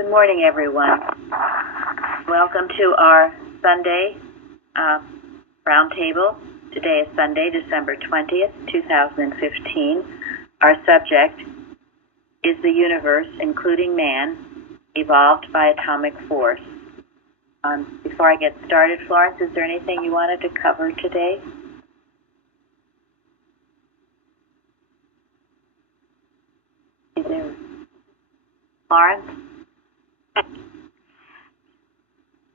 Good morning, everyone. Welcome to our Sunday Roundtable. Today is Sunday, December 20th, 2015. Our subject is the universe, including man, evolved by atomic force. Before I get started, Florence, is there anything you wanted to cover today? Is there? Florence?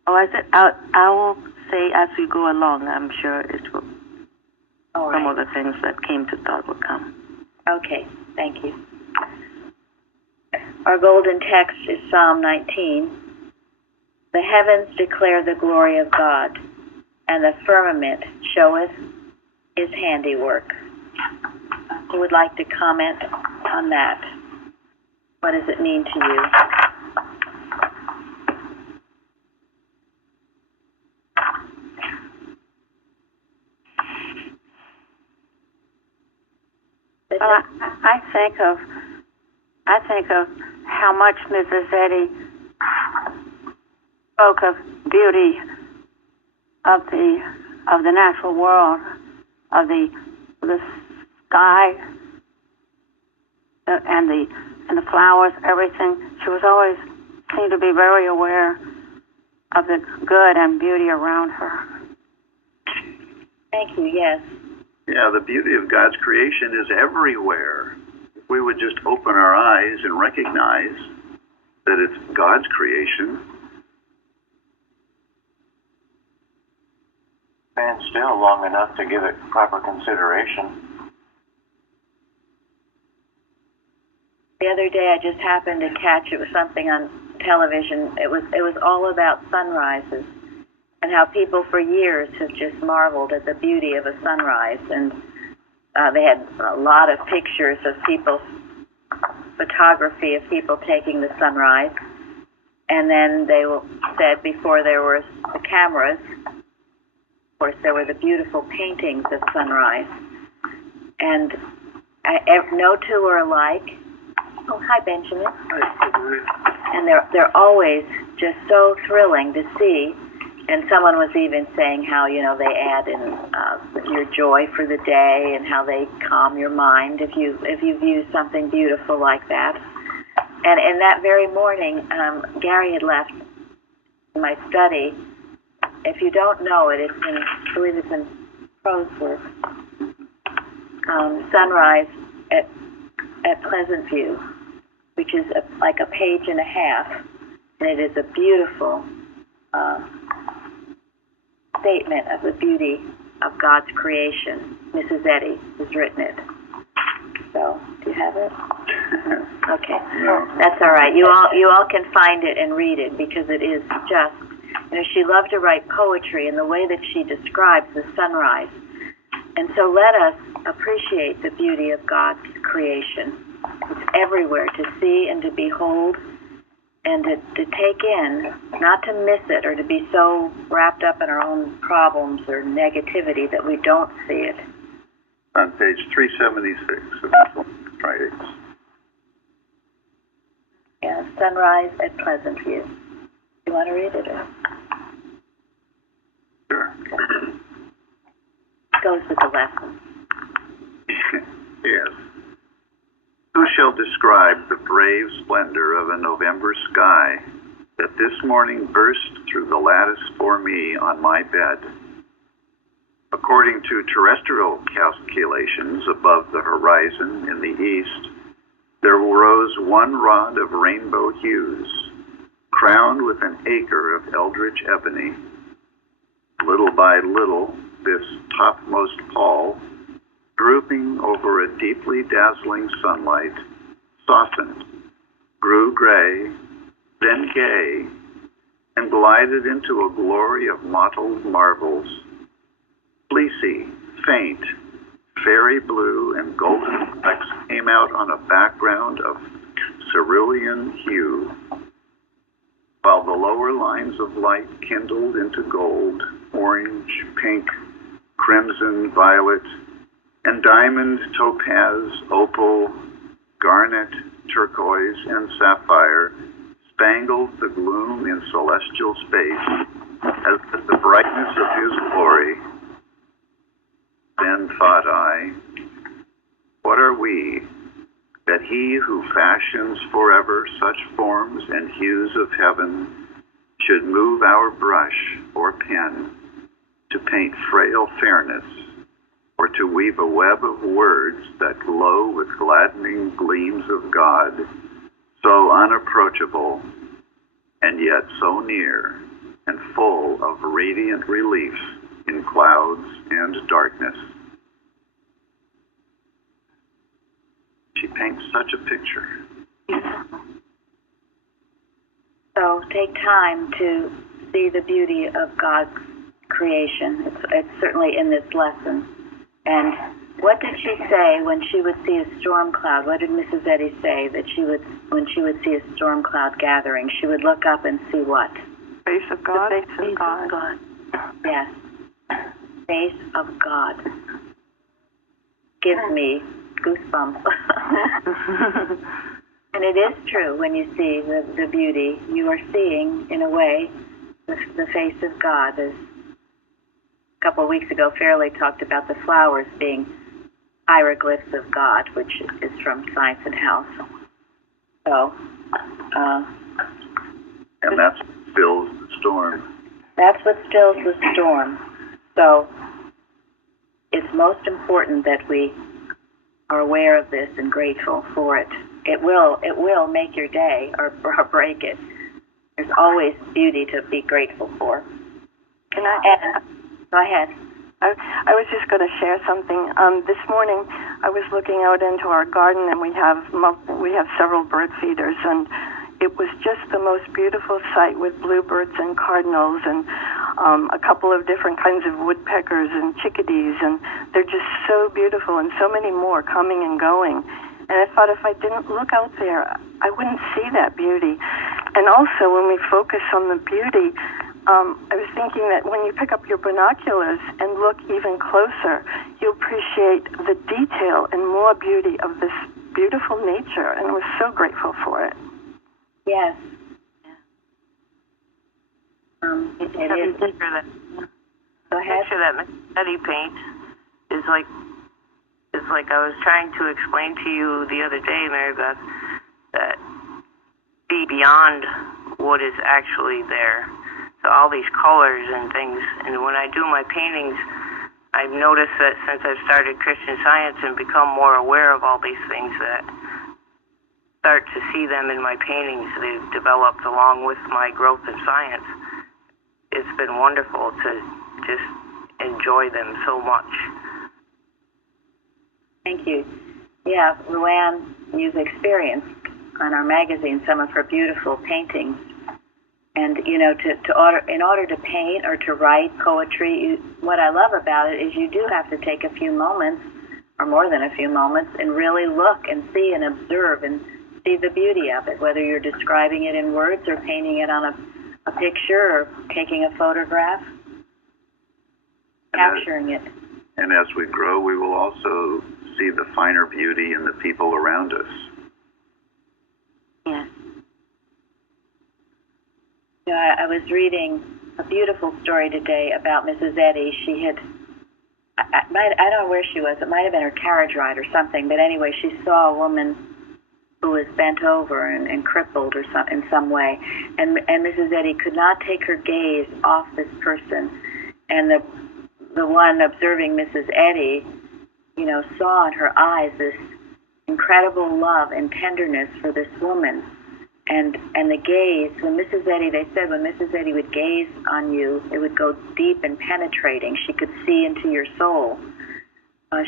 I will say as we go along, I'm sure it will. All right. Some of the things that came to thought will come. Okay, thank you. Our golden text is Psalm 19. The heavens declare the glory of God, and the firmament showeth his handiwork. Who would like to comment on that? What does it mean to you? Well, I think of how much Mrs. Eddy spoke of beauty of the natural world, of the sky and the flowers, everything. She was always seemed to be very aware of the good and beauty around her. Thank you, yes. Yeah, the beauty of God's creation is everywhere. If we would just open our eyes and recognize that it's God's creation. Stand still long enough to give it proper consideration. The other day I just happened to catch, it was something on television. It was all about sunrises and how people for years have just marveled at the beauty of a sunrise. And they had a lot of pictures of people, photography of people taking the sunrise. And then they said before there were the cameras, of course, there were the beautiful paintings of sunrise. And no two are alike. Oh, hi, Benjamin. And they're always just so thrilling to see. And someone was even saying how, they add in your joy for the day and how they calm your mind if you view something beautiful like that. And in that very morning, Gary had left my study. If you don't know it, I believe it's in prose work. Sunrise at Pleasant View, which is like a page and a half, and it is a beautiful statement of the beauty of God's creation. Mrs. Eddy has written it. So, do you have it? Okay, that's all right. You all can find it and read it because it is just. She loved to write poetry in the way that she describes the sunrise. And so let us appreciate the beauty of God's creation. It's everywhere to see and to behold and to take in, not to miss it or to be so wrapped up in our own problems or negativity that we don't see it. On page 376 of this writings. Yeah, Sunrise at Pleasant View. You want to read it? Or? Sure. Goes with the lesson. Yes. Who shall describe the brave splendor of a November sky that this morning burst through the lattice for me on my bed? According to terrestrial calculations above the horizon in the east, there rose one rod of rainbow hues, crowned with an acre of eldritch ebony. Little by little, this topmost pall, drooping over a deeply dazzling sunlight, softened, grew gray, then gay, and glided into a glory of mottled marbles, fleecy, faint, fairy blue and golden flecks came out on a background of cerulean hue, while the lower lines of light kindled into gold, orange, pink, crimson, violet, and diamond, topaz, opal, garnet, turquoise, and sapphire spangles the gloom in celestial space as with the brightness of his glory. Then thought I, what are we, that he who fashions forever such forms and hues of heaven should move our brush or pen to paint frail fairness, or to weave a web of words that glow with gladdening gleams of God, so unapproachable and yet so near and full of radiant relief in clouds and darkness. She paints such a picture. So take time to see the beauty of God's creation. It's certainly in this lesson. And what did she say when she would see a storm cloud? What did Mrs. Eddy say that when she would see a storm cloud gathering? She would look up and see what? Face of God. The face of God. Yes. Face of God. Gives me goosebumps. And it is true when you see the beauty. You are seeing, in a way, the face of God. As a couple of weeks ago, Fairley talked about the flowers being hieroglyphs of God, which is from Science and Health. So, and that's what stills the storm. That's what stills the storm. So, it's most important that we are aware of this and grateful for it. It will make your day or break it. There's always beauty to be grateful for. Can I? Go ahead. I was just going to share something. This morning, I was looking out into our garden, and we have several bird feeders, and it was just the most beautiful sight with bluebirds and cardinals, and a couple of different kinds of woodpeckers and chickadees, and they're just so beautiful, and so many more coming and going. And I thought if I didn't look out there, I wouldn't see that beauty. And also, when we focus on the beauty, I was thinking that when you pick up your binoculars and look even closer, you appreciate the detail and more beauty of this beautiful nature, and I was so grateful for it. Yes. It is. Picture that. Go ahead. Picture that Eddie paint is like I was trying to explain to you the other day, Mary Beth, that be beyond what is actually there. So all these colors and things, and when I do my paintings, I've noticed that since I've started Christian Science and become more aware of all these things, that start to see them in my paintings. They've developed along with my growth in science. It's been wonderful to just enjoy them so much. Thank you. Yeah, Luann, you've experienced on our magazine some of her beautiful paintings. And, you know, in order to paint or to write poetry, what I love about it is you do have to take a few moments, or more than a few moments, and really look and see and observe and see the beauty of it, whether you're describing it in words or painting it on a picture or taking a photograph, capturing it. And as we grow, we will also see the finer beauty in the people around us. Yes. Yeah, I was reading a beautiful story today about Mrs. Eddy. She had, I don't know where she was. It might have been her carriage ride or something. But anyway, she saw a woman who was bent over and crippled or in some way. And Mrs. Eddy could not take her gaze off this person. And the one observing Mrs. Eddy, you know, saw in her eyes this incredible love and tenderness for this woman. And the gaze, when Mrs. Eddy, they said when Mrs. Eddy would gaze on you, it would go deep and penetrating. She could see into your soul.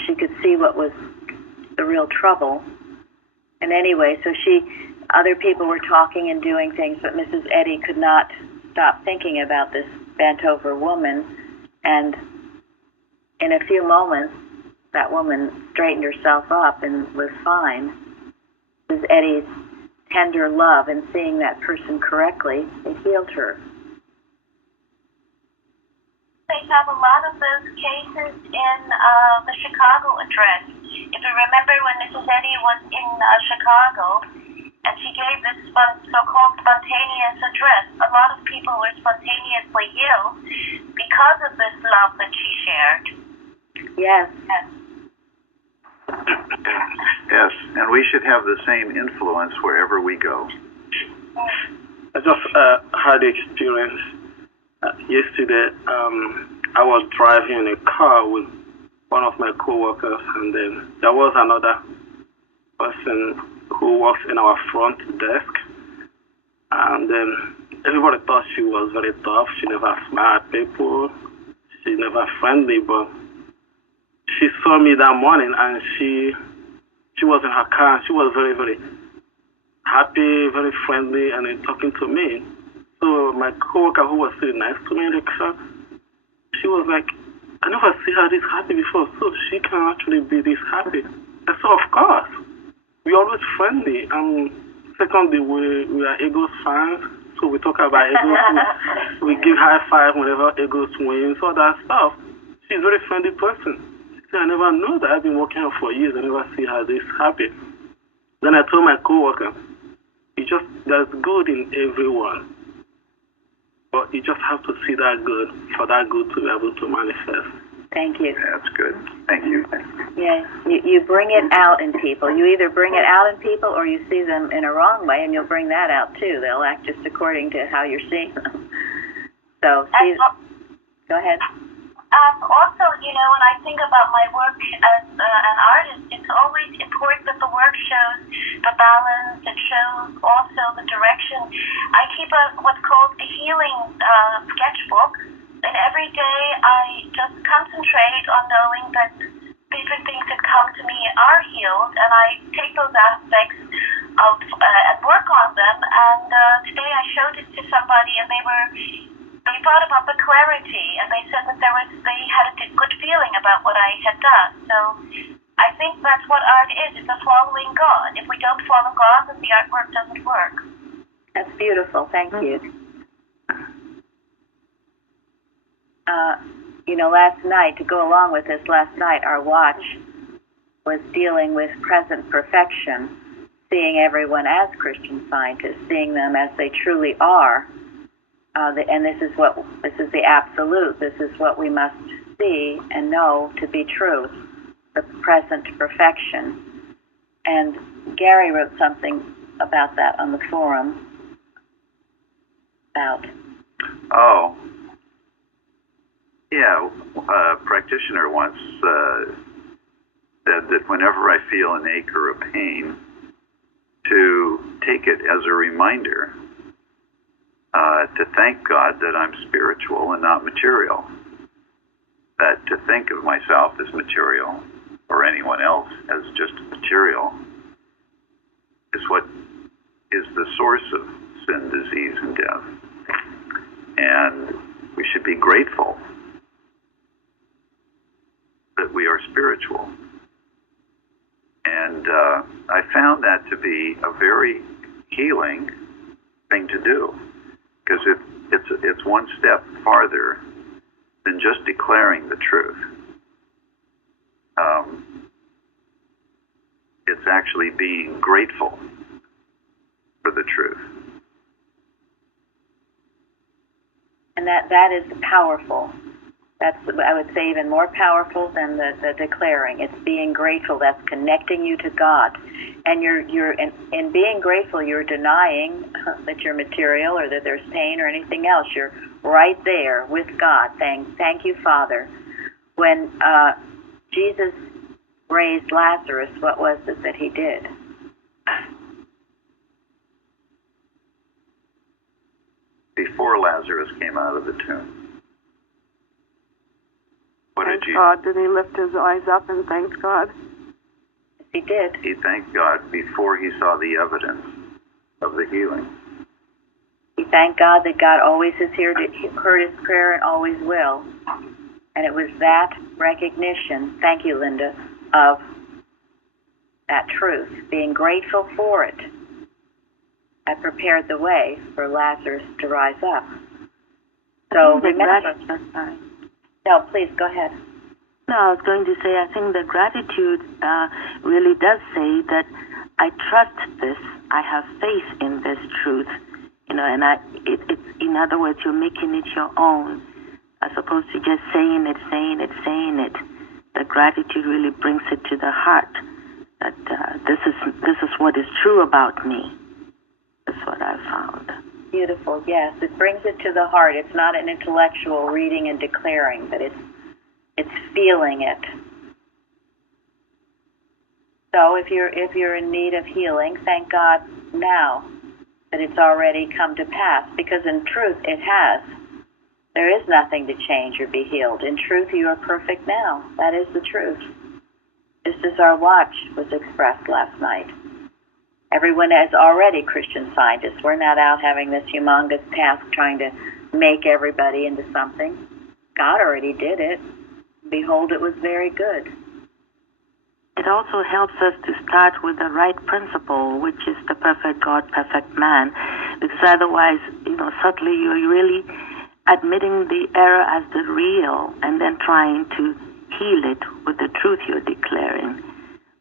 She could see what was the real trouble. And anyway, so other people were talking and doing things, but Mrs. Eddy could not stop thinking about this bent over woman. And in a few moments, that woman straightened herself up and was fine. Mrs. Eddy's tender love and seeing that person correctly, it healed her. They have a lot of those cases in the Chicago address. If you remember when Mrs. Eddy was in Chicago, and she gave this so-called spontaneous address. A lot of people were spontaneously healed because of this love that she shared. Yes. Yes, and we should have the same influence wherever we go. I just had the experience yesterday. I was driving in a car with one of my coworkers, and then there was another person who works in our front desk, and then everybody thought she was very tough. She never smiled at people. She never friendly, but she saw me that morning, and she was in her car, and she was very, very happy, very friendly, and then talking to me. So my coworker who was sitting next to me in the car, she was like, I never see her this happy before, so she can actually be this happy. I said, of course. We're always friendly. And secondly, we are Eagles fans, so we talk about Eagles. We give high five whenever Eagles wins, all that stuff. She's a very friendly person. She said, I never knew that. I've been working her for years. I never see her this happy. Then I told my coworker, there's good in everyone. But you just have to see that good for that good to be able to manifest. Thank you. That's good. Thank you. Yeah, you bring it out in people. You either bring it out in people or you see them in a wrong way, and you'll bring that out too. They'll act just according to how you're seeing them. So, go ahead. Also, when I think about my work as an artist, it's always important that the work shows the balance, it shows also the direction. I keep what's called a healing sketchbook, and every day I just concentrate on knowing that different things that come to me are healed, and I take those aspects of and work on them. And today I showed it to somebody, and they thought about the clarity, and they said that they had a good feeling about what I had done. So I think that's what art is. It's a following God. If we don't follow God, then the artwork doesn't work. That's beautiful. Thank you. Last night, to go along with this, last night our watch was dealing with present perfection, seeing everyone as Christian Scientists, seeing them as they truly are. And this is the absolute. This is what we must see and know to be true, the present perfection. And Gary wrote something about that on the forum. Oh, yeah. A practitioner once said that whenever I feel an ache or a pain, to take it as a reminder to thank God that I'm spiritual and not material. That to think of myself as material or anyone else as just material is what is the source of sin, disease, and death. And we should be grateful that we are spiritual. And I found that to be a very healing thing to do, because it's one step farther than just declaring the truth. It's actually being grateful for the truth. And that is powerful. That's, I would say, even more powerful than the declaring. It's being grateful. That's connecting you to God. And you're in being grateful, you're denying that you're material or that there's pain or anything else. You're right there with God, saying, thank you, Father. When Jesus raised Lazarus, what was it that he did? Before Lazarus came out of the tomb, what did Thank God. Did he lift his eyes up and thank God? He did. He thanked God before he saw the evidence of the healing. He thanked God that God always is here to heard his prayer and always will. And it was that recognition, thank you, Linda, of that truth, being grateful for it, that prepared the way for Lazarus to rise up. So remember. No, please, go ahead. No, I was going to say, I think that gratitude really does say that I trust this. I have faith in this truth. And it's, in other words, you're making it your own, as opposed to just saying it. The gratitude really brings it to the heart. That this is what is true about me. That's what I've found. Beautiful, yes. It brings it to the heart. It's not an intellectual reading and declaring, but it's feeling it. So if you're in need of healing, thank God now that it's already come to pass, because in truth it has. There is nothing to change or be healed. In truth, you are perfect now. That is the truth. Just as our watch was expressed last night. Everyone is already Christian scientists. We're not out having this humongous task trying to make everybody into something. God already did it. Behold, it was very good. It also helps us to start with the right principle, which is the perfect God, perfect man. Because otherwise, subtly you're really admitting the error as the real and then trying to heal it with the truth you're declaring.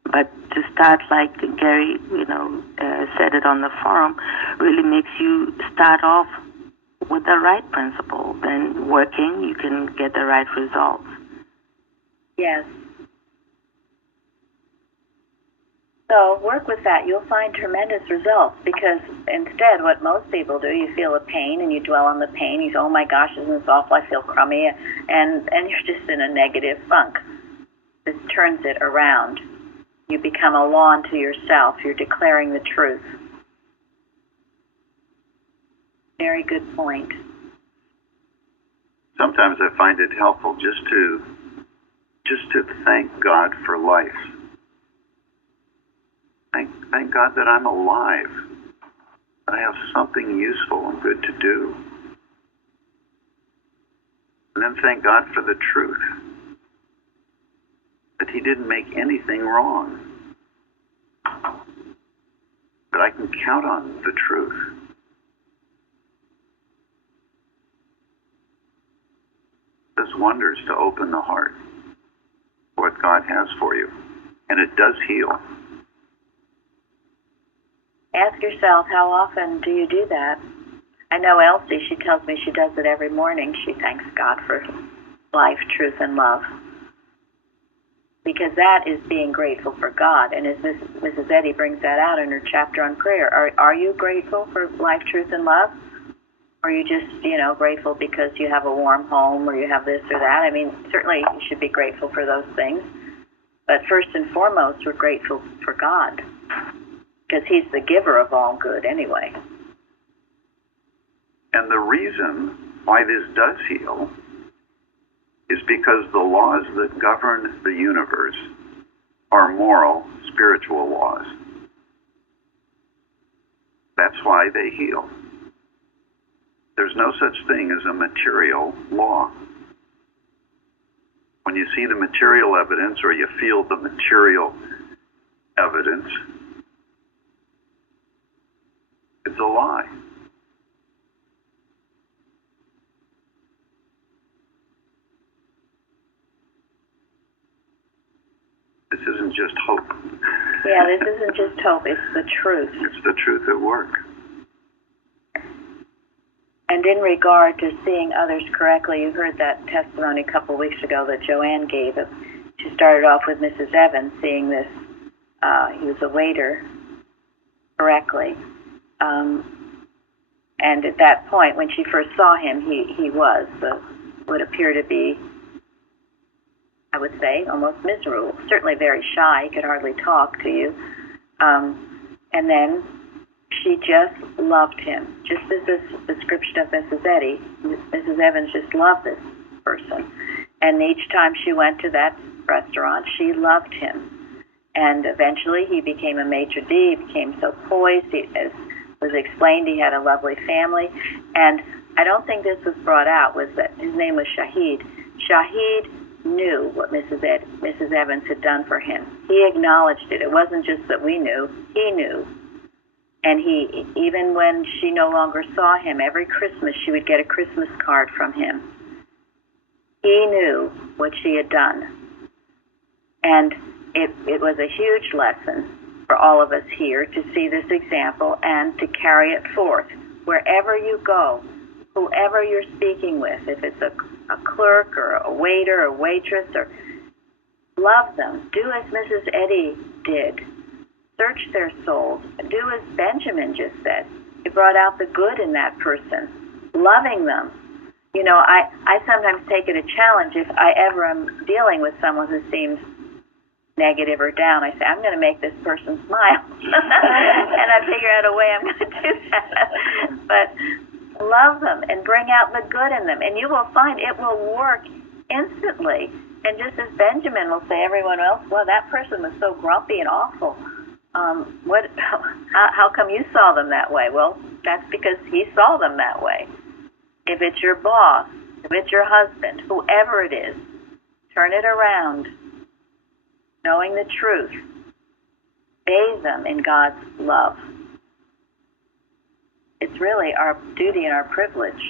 But to start, like Gary, said it on the forum, really makes you start off with the right principle. Then working, you can get the right results. Yes. So work with that. You'll find tremendous results, because instead what most people do, you feel a pain and you dwell on the pain. You say, oh my gosh, isn't this awful? I feel crummy. And you're just in a negative funk. This turns it around. You become a law unto yourself. You're declaring the truth. Very good point. Sometimes I find it helpful just to thank God for life. Thank God that I'm alive. I have something useful and good to do. And then thank God for the truth. That He didn't make anything wrong. That I can count on the truth. It does wonders to open the heart for what God has for you. And it does heal. Ask yourself, how often do you do that? I know Elsie, she tells me she does it every morning. She thanks God for life, truth, and love. Because that is being grateful for God. And as Mrs. Eddy brings that out in her chapter on prayer, are you grateful for life, truth, and love? Or are you just, grateful because you have a warm home or you have this or that? I mean, certainly you should be grateful for those things. But first and foremost, we're grateful for God, because He's the giver of all good anyway. And the reason why this does heal is because the laws that govern the universe are moral, spiritual laws. That's why they heal. There's no such thing as a material law. When you see the material evidence or you feel the material evidence, it's a lie. This isn't just hope. Yeah, this isn't just hope, it's the truth. It's the truth at work. And in regard to seeing others correctly, you heard that testimony a couple of weeks ago that Joanne gave. She started off with Mrs. Evans seeing this. He was a waiter correctly. And at that point, when she first saw him, he was would appear to be, I would say, almost miserable. Certainly very shy. He could hardly talk to you. And then she just loved him. Just as this description of Mrs. Eddy, Mrs. Evans just loved this person. And each time she went to that restaurant, she loved him. And eventually he became a maitre d', he became so poised. As was explained, he had a lovely family. And I don't think this was brought out, was that his name was Shahid. Shahid knew what Mrs. Evans had done for him. He acknowledged it. It wasn't just that we knew, he knew. And he, even when she no longer saw him, every Christmas she would get a Christmas card from him. He knew what she had done. And it was a huge lesson for all of us here to see this example and to carry it forth. Wherever you go, whoever you're speaking with, if it's a clerk or a waiter or waitress, or love them. Do as Mrs. Eddy did. Search their souls. Do as Benjamin just said. He brought out the good in that person, loving them. You know, I sometimes take it a challenge if I ever am dealing with someone who seems negative or down. I say, I'm going to make this person smile. And I figure out a way I'm going to do that. But love them and bring out the good in them. And you will find it will work instantly. And just as Benjamin will say, everyone else, well, that person was so grumpy and awful. How come you saw them that way? Well, that's because he saw them that way. If it's your boss, if it's your husband, whoever it is, turn it around, knowing the truth. Bathe them in God's love. It's really our duty and our privilege.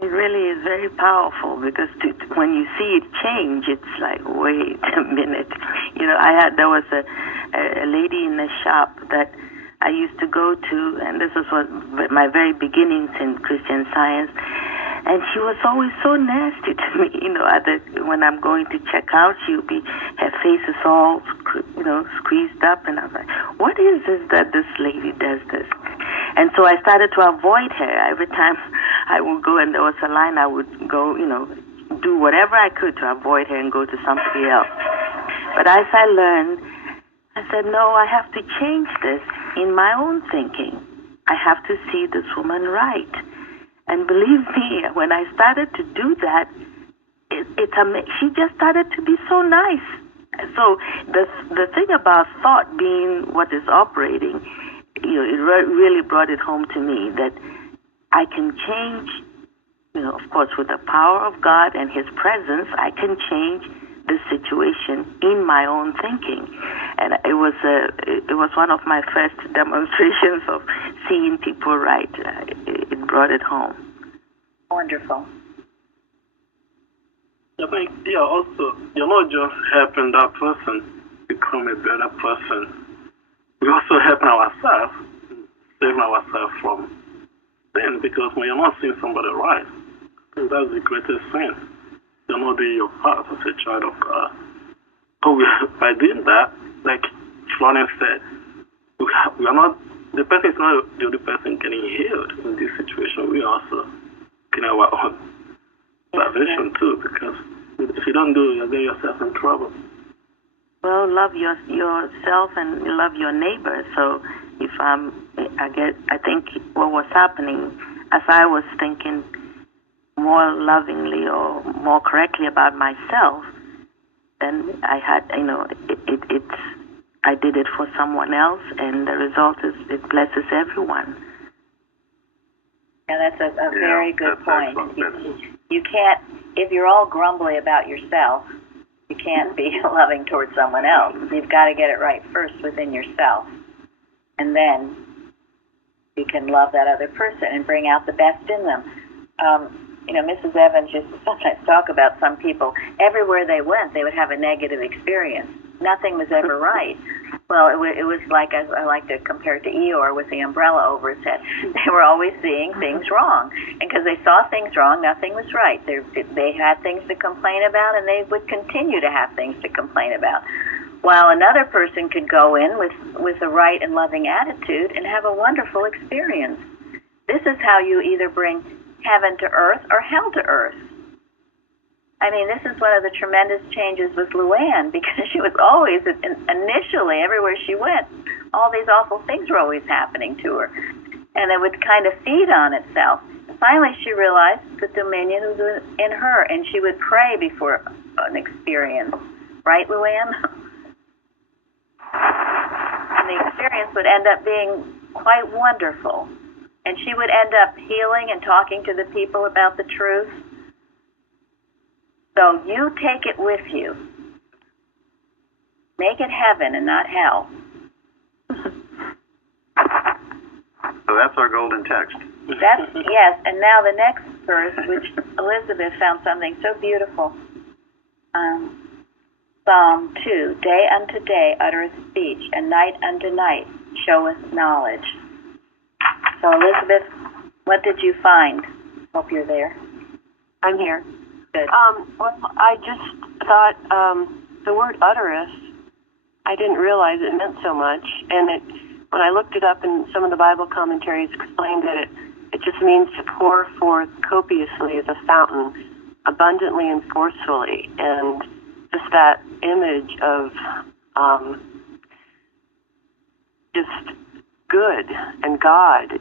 It really is very powerful because when you see it change, it's like, wait a minute. You know, there was a lady in the shop that I used to go to, and this was my very beginnings in Christian Science, and she was always so nasty to me. You know, when I'm going to check out, her face is all, squeezed up, and I was like, what is this that this lady does this? And so I started to avoid her. Every time I would go and there was a line, I would go, do whatever I could to avoid her and go to somebody else. But as I learned, I said, no, I have to change this in my own thinking. I have to see this woman right. And believe me, when I started to do that, she just started to be so nice. So the thing about thought being what is operating, it really brought it home to me that I can change, of course, with the power of God and His presence, I can change the situation in my own thinking. And it was one of my first demonstrations of seeing people right. It brought it home. Wonderful. I think, also, you're not just helping that person become a better person. We also helping ourselves, saving ourselves from sin, because when you're not seeing somebody right, I think that's the greatest sin. You're not doing your part as a child of God. But by doing that, like Florence said, we are not, the person is not the only person getting healed in this situation. We are also in our own salvation too, because if you don't do it, you're getting yourself in trouble. Well, love yourself and love your neighbor. So if I think what was happening as I was thinking more lovingly or more correctly about myself, then I had, I did it for someone else, and the result is it blesses everyone. Yeah, that's a very good point. You can't, if you're all grumbly about yourself, you can't be loving towards someone else. You've got to get it right first within yourself, and then you can love that other person and bring out the best in them. Mrs. Evans used to sometimes talk about some people, everywhere they went, they would have a negative experience. Nothing was ever right. Well, it was like, I like to compare it to Eeyore with the umbrella over his head. They were always seeing things wrong. And because they saw things wrong, nothing was right. They had things to complain about, and they would continue to have things to complain about. While another person could go in with a right and loving attitude and have a wonderful experience. This is how you either bring heaven to earth or hell to earth. I mean, this is one of the tremendous changes with Luann, because she was always, initially, everywhere she went, all these awful things were always happening to her. And it would kind of feed on itself. Finally, she realized the dominion was in her, and she would pray before an experience. Right, Luann? And the experience would end up being quite wonderful. And she would end up healing and talking to the people about the truth. So you take it with you. Make it heaven and not hell. So that's our golden text. Yes, and now the next verse, which Elizabeth found something so beautiful. Psalm 2, day unto day uttereth speech, and night unto night showeth knowledge. So, Elizabeth, what did you find? Hope you're there. I'm here. Good. Well, I just thought the word uttereth, I didn't realize it meant so much. And when I looked it up in some of the Bible commentaries, explained that it just means to pour forth copiously as a fountain, abundantly and forcefully. And just that image of just good and God,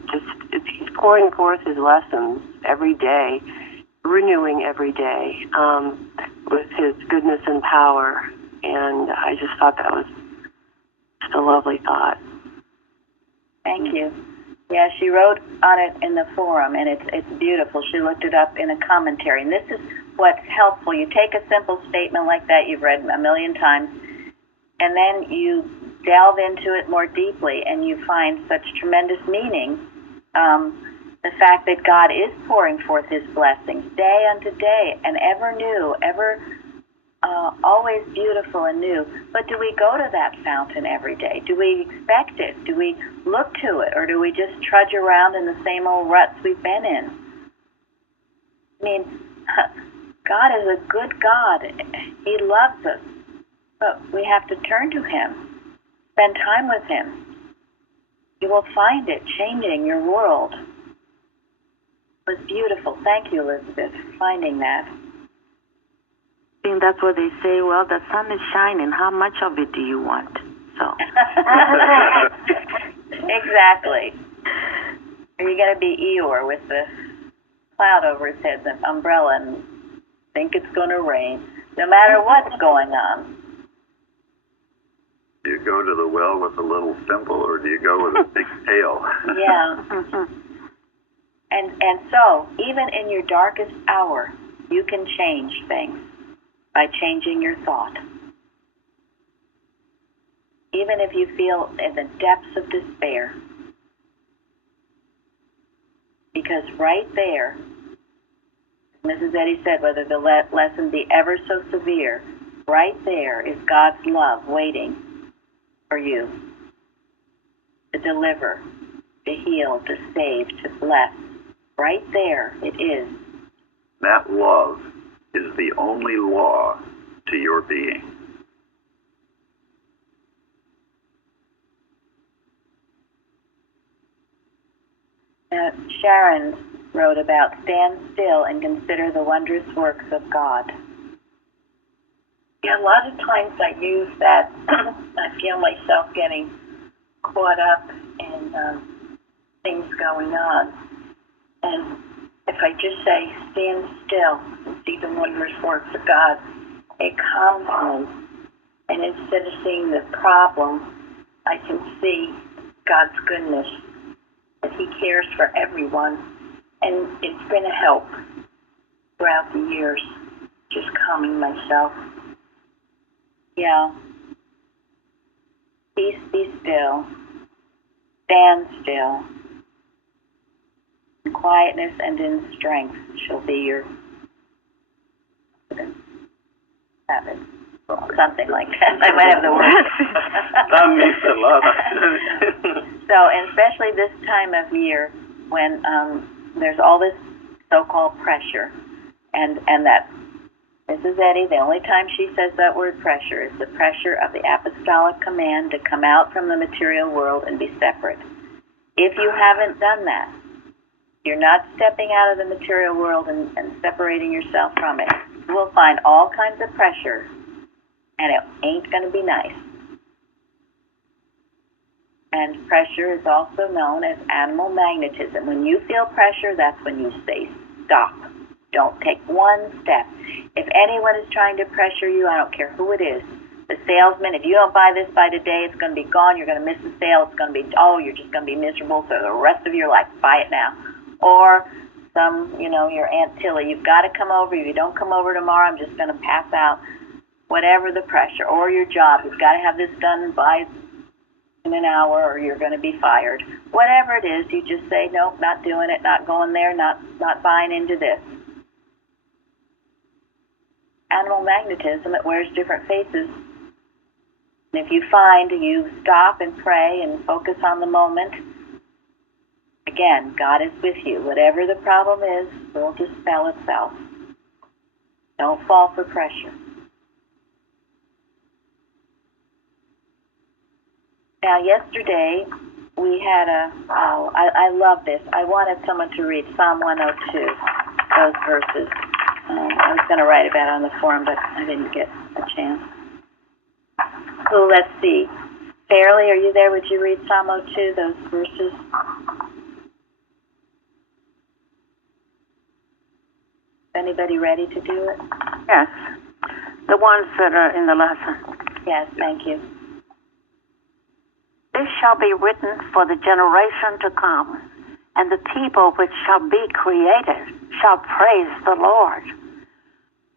he's pouring forth his lessons every day, renewing every day with his goodness and power. And I just thought that was just a lovely thought. Thank you. Yeah, she wrote on it in the forum, and it's beautiful. She looked it up in a commentary. And this is what's helpful. You take a simple statement like that you've read a million times, and then you delve into it more deeply, and you find such tremendous meaning. The fact that God is pouring forth his blessings day unto day, and ever new, ever always beautiful and new. But do we go to that fountain every day? Do we expect it? Do we look to it? Or do we just trudge around in the same old ruts we've been in? I mean, God is a good God. He loves us. But we have to turn to him. Spend time with him. You will find it changing your world. It was beautiful. Thank you, Elizabeth, for finding that. I think that's what they say, well, the sun is shining. How much of it do you want? So. Exactly. Are you going to be Eeyore with the cloud over his head, the umbrella, and think it's going to rain, no matter what's going on? Do you go to the well with a little thimble, or do you go with a big pail? Yeah. And so, even in your darkest hour, you can change things by changing your thought. Even if you feel in the depths of despair. Because right there, Mrs. Eddy said, whether the lesson be ever so severe, right there is God's love waiting for you to deliver, to heal, to save, to bless. Right there it is. That love is the only law to your being. Sharon wrote about stand still and consider the wondrous works of God. Yeah, a lot of times I use that. I feel myself getting caught up in things going on. And if I just say, stand still and see the wondrous works of God, it calms me. And instead of seeing the problem, I can see God's goodness, that he cares for everyone. And it's been a help throughout the years, just calming myself. Yeah. Peace, be still. Stand still. In quietness and in strength shall be your habit. Something like that. I might have the word. That makes a lot. So, and especially this time of year when there's all this so-called pressure, and that Mrs. Eddy, the only time she says that word pressure is the pressure of the apostolic command to come out from the material world and be separate. If you haven't done that, you're not stepping out of the material world and separating yourself from it, you will find all kinds of pressure, and it ain't going to be nice. And pressure is also known as animal magnetism. When you feel pressure, that's when you say, stop. Don't take one step. If anyone is trying to pressure you, I don't care who it is, the salesman, if you don't buy this by today, it's going to be gone. You're going to miss the sale. It's going to be, you're just going to be miserable for the rest of your life. Buy it now. Or your Aunt Tilly, you've got to come over. If you don't come over tomorrow, I'm just going to pass out. Whatever the pressure. Or your job, you've got to have this done by in an hour or you're going to be fired. Whatever it is, you just say, nope, not doing it, not going there, not buying into this. animal magnetism. It wears different faces. And if you find you stop and pray and focus on the moment, again, God is with you. Whatever the problem is, will dispel itself. Don't fall for pressure. Now, yesterday, we had I love this. I wanted someone to read Psalm 102, those verses. I was going to write about it on the forum, but I didn't get a chance. So let's see. Fairly, are you there? Would you read Psalm 102, those verses? Anybody ready to do it? Yes. The ones that are in the lesson. Yes, thank you. This shall be written for the generation to come, and the people which shall be created shall praise the Lord.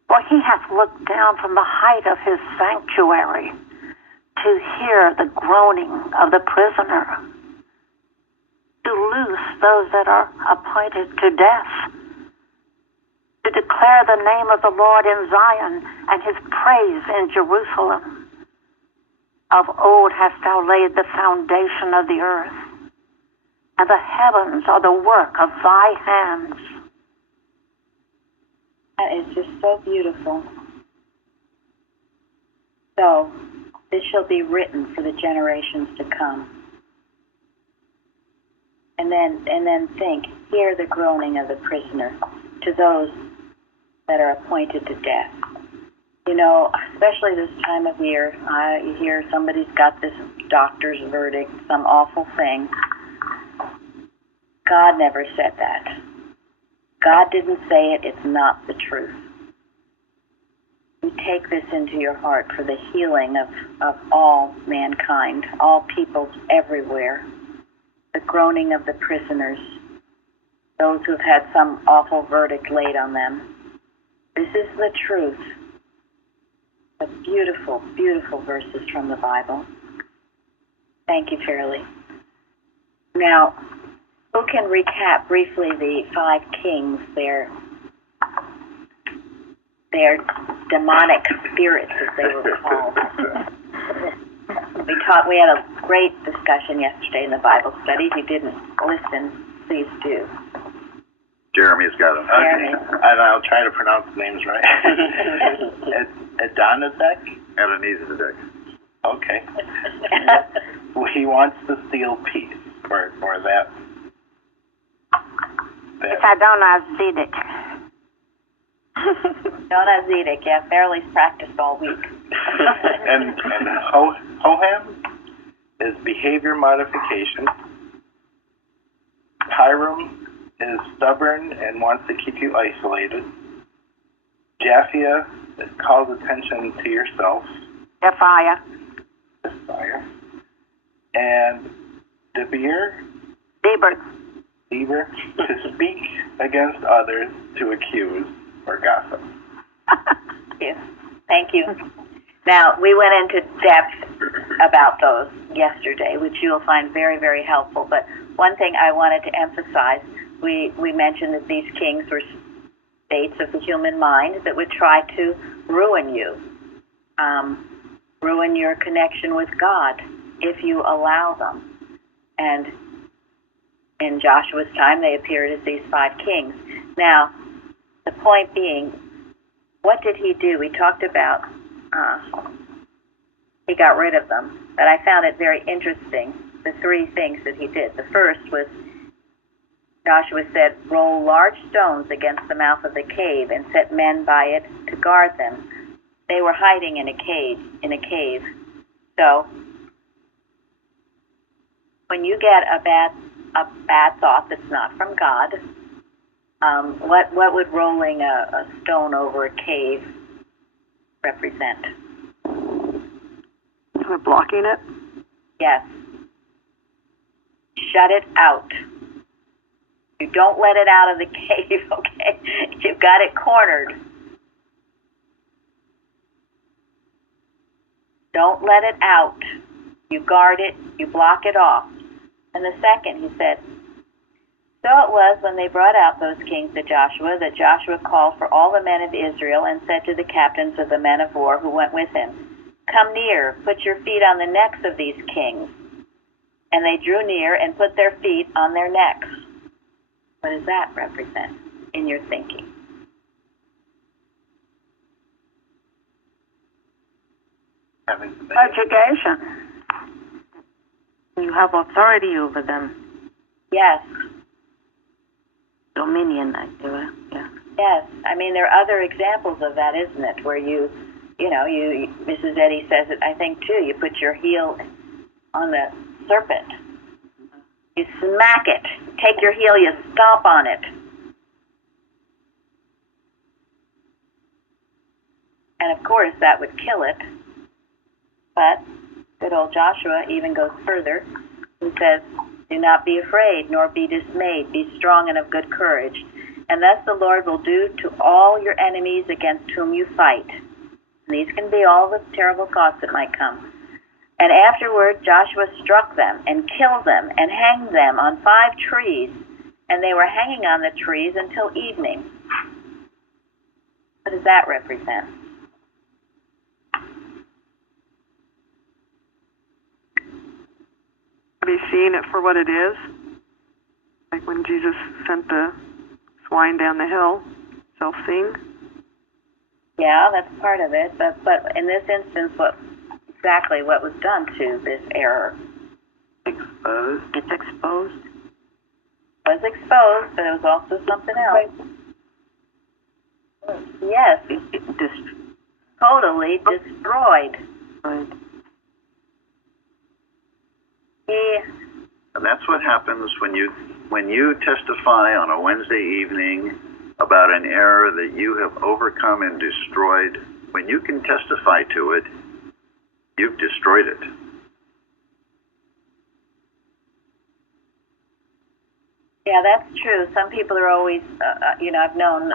For he hath looked down from the height of his sanctuary to hear the groaning of the prisoner, to loose those that are appointed to death, to declare the name of the Lord in Zion and his praise in Jerusalem. Of old hast thou laid the foundation of the earth, and the heavens are the work of thy hands. That is just so beautiful. So, this shall be written for the generations to come. And then think, hear the groaning of the prisoner to those that are appointed to death. You know, especially this time of year, you hear somebody's got this doctor's verdict, some awful thing. God never said that. God didn't say it. It's not the truth. You take this into your heart for the healing of all mankind, all peoples everywhere. The groaning of the prisoners, those who've had some awful verdict laid on them. This is the truth. The beautiful, beautiful verses from the Bible. Thank you, Fairly. Now, who can recap briefly the 5 kings, their demonic spirits, as they were called? We had a great discussion yesterday in the Bible study. If you didn't listen, please do. Jeremy's got them. Jeremy. And I'll try to pronounce the names right. Adonizedek? Okay. He wants to steal peace for that. It's Adonizedek. Adonizedek, yeah, Fairly's practiced all week. and Hoham is behavior modification. Hiram is stubborn and wants to keep you isolated. Japhia calls attention to yourself. Japhia. And Deber to speak against others, to accuse or gossip. Thank you. Now, we went into depth about those yesterday, which you'll find very, very helpful. But one thing I wanted to emphasize, we mentioned that these kings were states of the human mind that would try to ruin you, ruin your connection with God if you allow them. And in Joshua's time, they appeared as these 5 kings. Now, the point being, what did he do? We talked about he got rid of them, but I found it very interesting, the 3 things that he did. The first was, Joshua said, roll large stones against the mouth of the cave and set men by it to guard them. They were hiding in a cave. So, when you get a bad thought that's not from God, what would rolling a stone over a cave represent? We're blocking it? Yes. Shut it out. You don't let it out of the cave, okay? You've got it cornered. Don't let it out. You guard it, you block it off. And the second, he said, So it was when they brought out those kings to Joshua that Joshua called for all the men of Israel and said to the captains of the men of war who went with him, "Come near, put your feet on the necks of these kings." And they drew near and put their feet on their necks. What does that represent in your thinking? Subjugation. You have authority over them. Yes. Dominion, yeah. Yes. I mean, there are other examples of that, isn't it? Where you Mrs. Eddy says it, I think, too. You put your heel on the serpent. You smack it. Take your heel, you stomp on it. And, of course, that would kill it. But good old Joshua even goes further. He says, "Do not be afraid, nor be dismayed. Be strong and of good courage. And thus the Lord will do to all your enemies against whom you fight." And these can be all the terrible thoughts that might come. And afterward Joshua struck them and killed them and hanged them on 5 trees. And they were hanging on the trees until evening. What does that represent? Be seeing it for what it is, like when Jesus sent the swine down the hill, self-seeing. Yeah, that's part of it. But in this instance, what was done to this error? Exposed. It's exposed. It was exposed, but it was also something else. Yes, totally destroyed. Right. Yeah. And that's what happens when you testify on a Wednesday evening about an error that you have overcome and destroyed. When you can testify to it, you've destroyed it. Yeah, that's true. Some people are always, I've known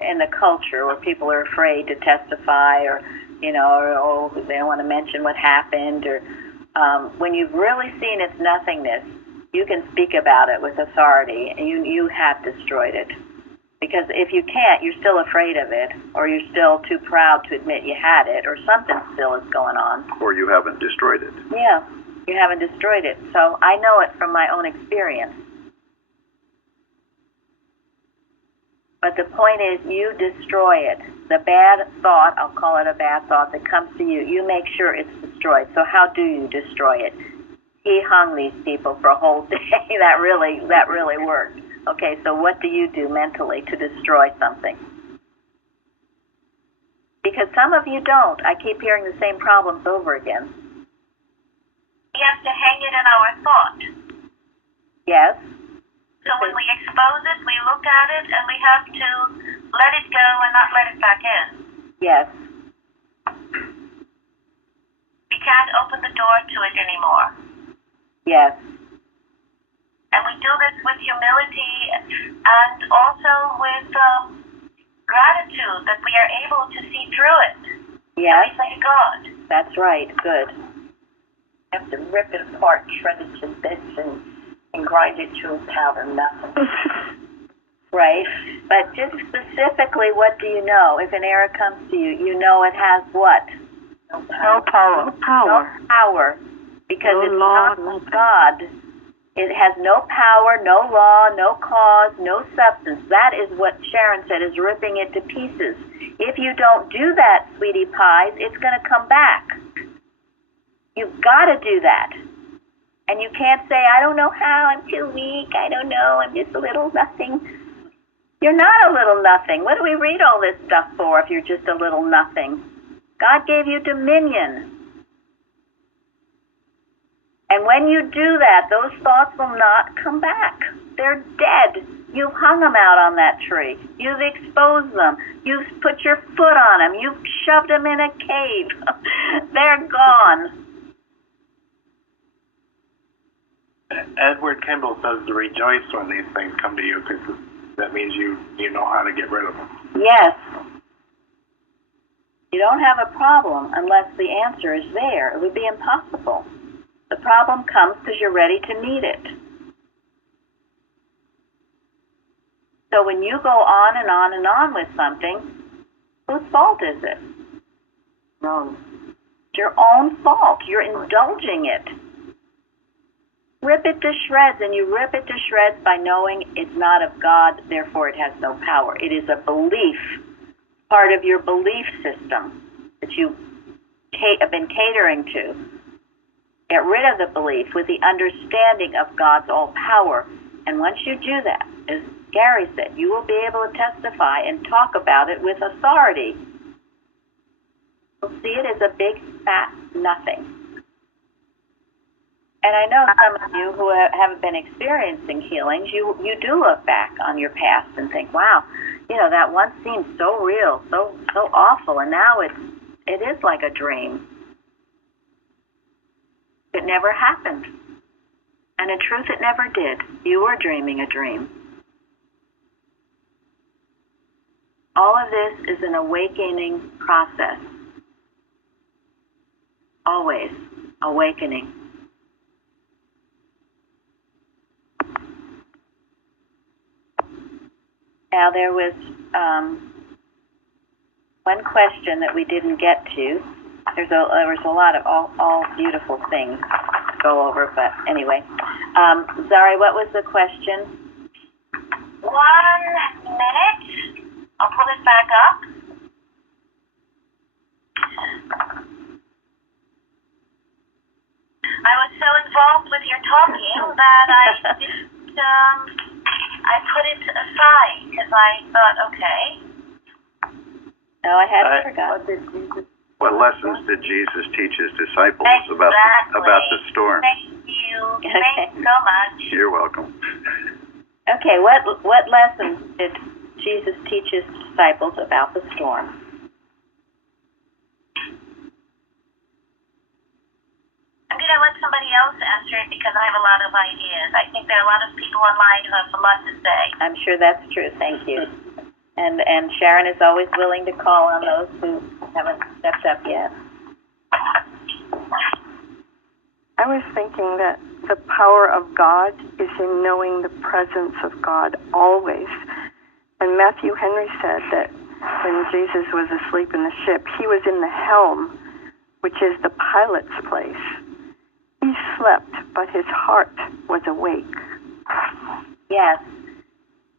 in the culture where people are afraid to testify, or they don't want to mention what happened, or when you've really seen its nothingness, you can speak about it with authority, and you have destroyed it. Because if you can't, you're still afraid of it, or you're still too proud to admit you had it, or something still is going on. Or you haven't destroyed it. Yeah, you haven't destroyed it. So I know it from my own experience. But the point is, you destroy it. The bad thought, I'll call it a bad thought, that comes to you, you make sure it's destroyed. So how do you destroy it? He hung these people for a whole day. That really worked. Okay, so what do you do mentally to destroy something? Because some of you don't. I keep hearing the same problems over again. We have to hang it in our thought. Yes. So when we expose it, we look at it, and we have to let it go and not let it back in. Yes. We can't open the door to it anymore. Yes. And we do this with humility and also with gratitude that we are able to see through it. Yes. And we thank God. That's right. Good. You have to rip it apart, shred it to bits, and grind it to a powder. Nothing. Right. But just specifically, what do you know? If an error comes to you, you know it has what? No power. No power. No power. Because No it's law, not nothing. God. It has no power, no law, no cause, no substance. That is what Sharon said, is ripping it to pieces. If you don't do that, sweetie pies, it's going to come back. You've got to do that. And you can't say, I don't know how, I'm too weak, I don't know, I'm just a little nothing. You're not a little nothing. What do we read all this stuff for if you're just a little nothing? God gave you dominion. And when you do that, those thoughts will not come back. They're dead. You've hung them out on that tree. You've exposed them. You've put your foot on them. You've shoved them in a cave. They're gone. Edward Kimball says to rejoice when these things come to you, because that means you know how to get rid of them. Yes. You don't have a problem unless the answer is there. It would be impossible. The problem comes because you're ready to meet it. So when you go on and on and on with something, whose fault is it? Wrong. It's your own fault. You're indulging it. Rip it to shreds, and you rip it to shreds by knowing it's not of God, therefore it has no power. It is a belief, part of your belief system that you have been catering to. Get rid of the belief with the understanding of God's all power. And once you do that, as Gary said, you will be able to testify and talk about it with authority. You'll see it as a big, fat nothing. And I know some of you who haven't been experiencing healings, you do look back on your past and think, wow, that once seemed so real, so awful, and now it is like a dream. It never happened. And in truth, it never did. You were dreaming a dream. All of this is an awakening process. Always awakening. Now, there was one question that we didn't get to. There was a lot of all beautiful things to go over, but anyway. Zari, what was the question? 1 minute. I'll pull it back up. I was so involved with your talking that I put it aside because I thought, okay. No, I hadn't forgotten. What lessons did Jesus teach his disciples Exactly. about the storm? Thank you. Thanks so much. You're welcome. Okay, what lessons did Jesus teach his disciples about the storm? I'm going to let somebody else answer it because I have a lot of ideas. I think there are a lot of people online who have a lot to say. I'm sure that's true. Thank you. And Sharon is always willing to call on those who haven't stepped up yet. I was thinking that the power of God is in knowing the presence of God always. And Matthew Henry said that when Jesus was asleep in the ship, he was in the helm, which is the pilot's place. He slept, but his heart was awake. Yes.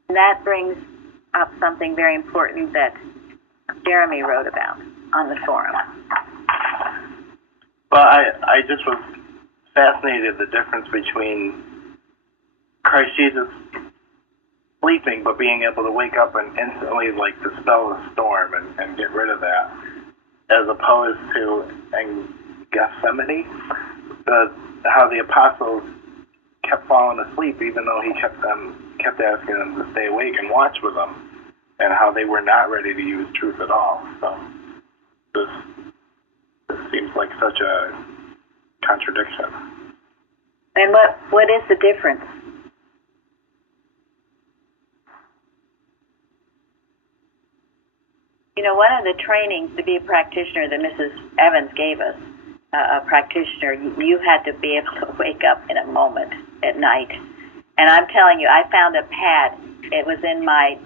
And that brings up something very important that Jeremy wrote about on the forum. Well, I just was fascinated the difference between Christ Jesus sleeping but being able to wake up and instantly dispel the storm and get rid of that, as opposed to in Gethsemane, how the apostles kept falling asleep even though he kept asking them to stay awake and watch with them, and how they were not ready to use truth at all. So this seems like such a contradiction. And what is the difference? One of the trainings to be a practitioner that Mrs. Evans gave us, a practitioner, you had to be able to wake up in a moment at night. And I'm telling you, I found a pad. It was in my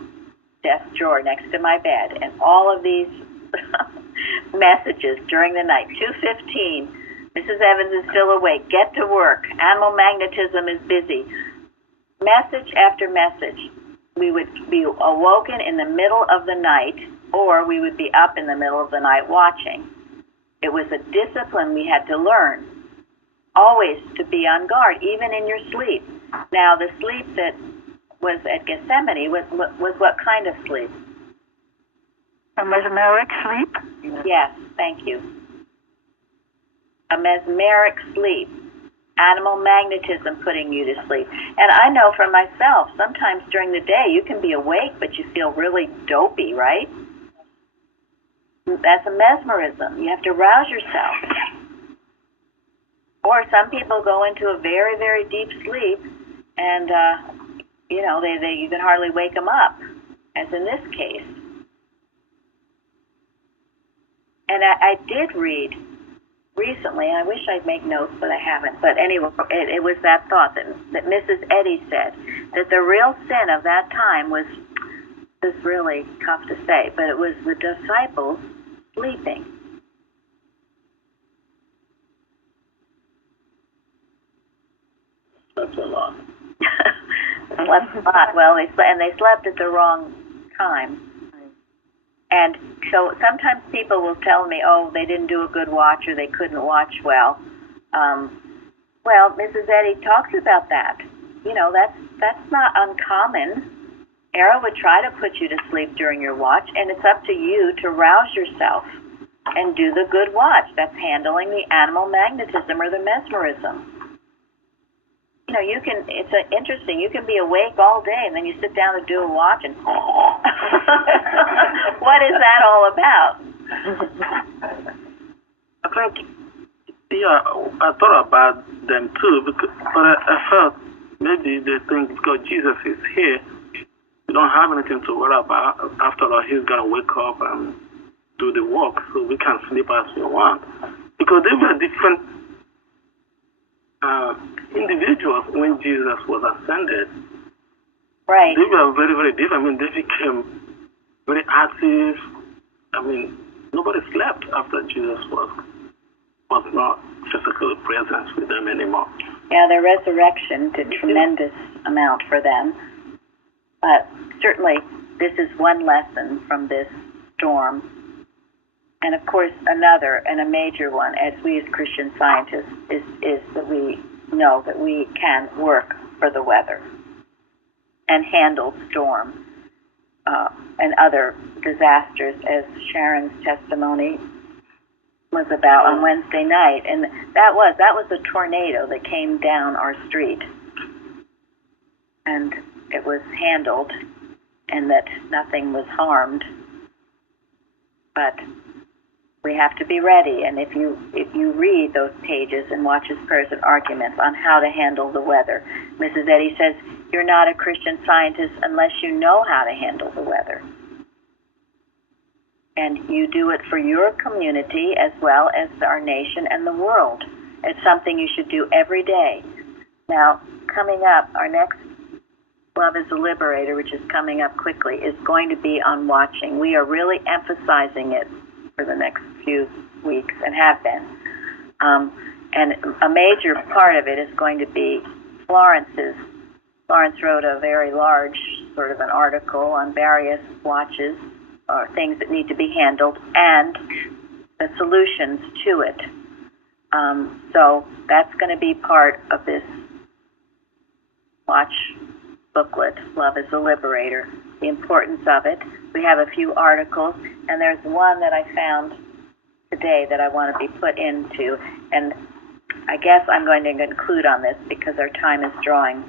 desk drawer next to my bed, and all of these messages during the night. 2:15, Mrs. Evans is still awake. Get to work. Animal magnetism is busy. Message after message. We would be awoken in the middle of the night, or we would be up in the middle of the night watching. It was a discipline we had to learn, always to be on guard, even in your sleep. Now, the sleep that was at Gethsemane was what kind of sleep? A mesmeric sleep? Yes, thank you. A mesmeric sleep. Animal magnetism putting you to sleep. And I know for myself, sometimes during the day you can be awake, but you feel really dopey, right? That's a mesmerism. You have to rouse yourself. Or some people go into a very, very deep sleep, and you can hardly wake them up, as in this case. And I did read recently, and I wish I'd make notes, but I haven't. But anyway, it was that thought that Mrs. Eddy said, that the real sin of that time was really tough to say, but it was the disciples sleeping. That's a lot. Slept a lot. Well, they slept at the wrong time. And so sometimes people will tell me, oh, they didn't do a good watch or they couldn't watch well. Well, Mrs. Eddy talks about that. You know, that's not uncommon. Era would try to put you to sleep during your watch, and it's up to you to rouse yourself and do the good watch. That's handling the animal magnetism or the mesmerism. You know, it's interesting, you can be awake all day and then you sit down to do a watch and what is that all about? I think, yeah, I thought about them too, but I felt maybe they think because Jesus is here, we don't have anything to worry about. After all, he's going to wake up and do the work, so we can sleep as we want. Because they were different individuals when Jesus was ascended. Right. They were very, very different. I mean, they became very active. I mean, nobody slept after Jesus was not physically present with them anymore. Yeah, the resurrection did tremendous amount for them. But certainly, this is one lesson from this storm. And of course, another and a major one, as we as Christian scientists, is that we know that we can work for the weather and handle storms and other disasters, as Sharon's testimony was about on Wednesday night. And that was a tornado that came down our street. And it was handled, and that nothing was harmed. But we have to be ready, and if you read those pages in Watches, Prayers, and Arguments on how to handle the weather, Mrs. Eddy says, you're not a Christian scientist unless you know how to handle the weather. And you do it for your community as well as our nation and the world. It's something you should do every day. Now, coming up, our next Love is a Liberator, which is coming up quickly, is going to be on watching. We are really emphasizing it for the next few weeks and have been. And a major part of it is going to be Florence's. Florence wrote a very large sort of an article on various watches or things that need to be handled and the solutions to it. So that's going to be part of this watch booklet, Love is a Liberator, the importance of it. We have a few articles, and there's one that I found today that I want to be put into, and I guess I'm going to conclude on this because our time is drawing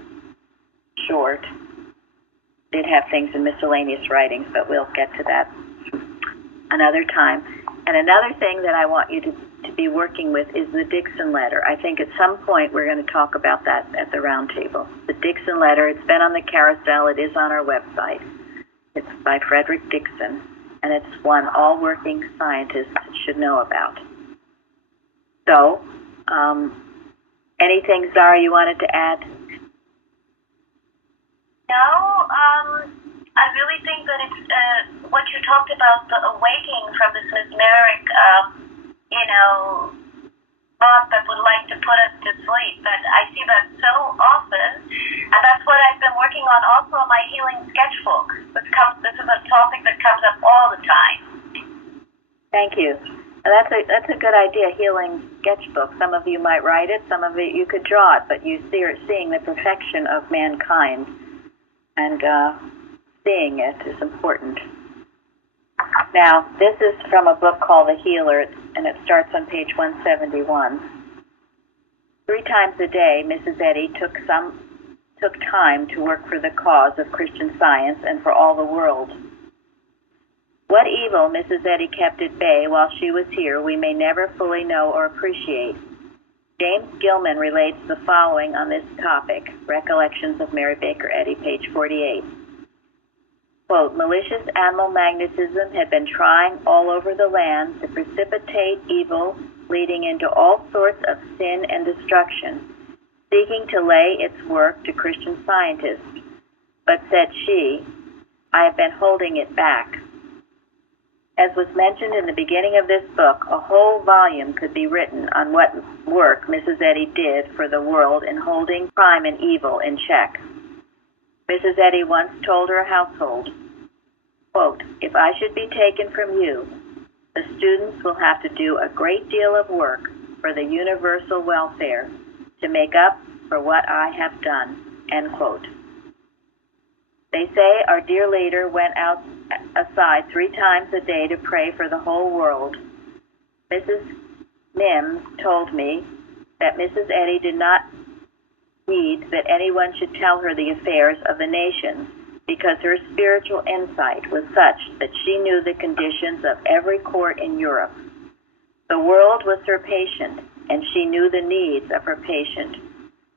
short. Did have things in miscellaneous writings, but we'll get to that another time. And another thing that I want you to be working with is the Dixon letter. I think at some point we're going to talk about that at the Roundtable. The Dixon letter, it's been on the carousel, it is on our website. It's by Frederick Dixon, and it's one all working scientists should know about. So, anything, Zara, you wanted to add? No, I really think that it's what you talked about, the awakening from this mesmeric, thought that would like to put us to sleep. But I see that so often, and that's what I've been working on also in my healing sketchbook. This is a topic that comes up all the time. Thank you. That's a good idea, healing sketchbook. Some of you might write it, some of it you could draw it, but you are seeing the perfection of mankind, and seeing it is important. Now, this is from a book called The Healer, and it starts on page 171. 3 times a day, Mrs. Eddy took time to work for the cause of Christian Science and for all the world. What evil Mrs. Eddy kept at bay while she was here, we may never fully know or appreciate. James Gilman relates the following on this topic, Recollections of Mary Baker Eddy, page 48. Quote, malicious animal magnetism had been trying all over the land to precipitate evil, leading into all sorts of sin and destruction, seeking to lay its work to Christian scientists. But said she, I have been holding it back. As was mentioned in the beginning of this book, a whole volume could be written on what work Mrs. Eddy did for the world in holding crime and evil in check. Mrs. Eddy once told her household, quote, "If I should be taken from you, the students will have to do a great deal of work for the universal welfare to make up for what I have done," end quote. They say our dear leader went aside 3 times a day to pray for the whole world. Mrs. Mims told me that Mrs. Eddy did not need that anyone should tell her the affairs of the nations, because her spiritual insight was such that she knew the conditions of every court in Europe. The world was her patient, and she knew the needs of her patient.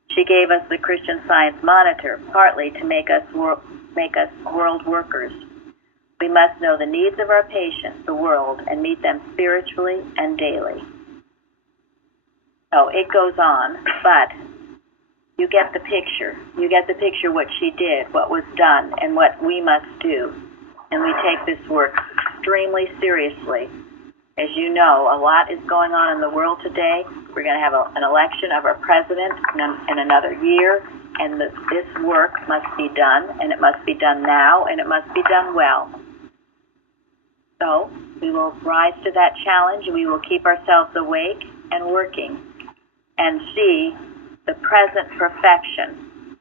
She gave us the Christian Science Monitor, partly to make us world workers. We must know the needs of our patients, the world, and meet them spiritually and daily. So it goes on, but you get the picture. You get the picture what she did, what was done, and what we must do. And we take this work extremely seriously. As you know, a lot is going on in the world today. We're going to have an election of our president in another year, and this work must be done, and it must be done now, and it must be done well. So we will rise to that challenge. We will keep ourselves awake and working and see the present perfection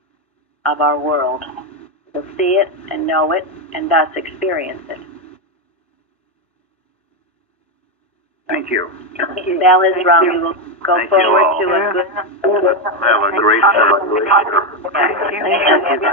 of our world. We'll see it and know it and thus experience it. Thank you. Bell is wrong. We will go Thank forward you all. to a good... Have a great day. Thank you.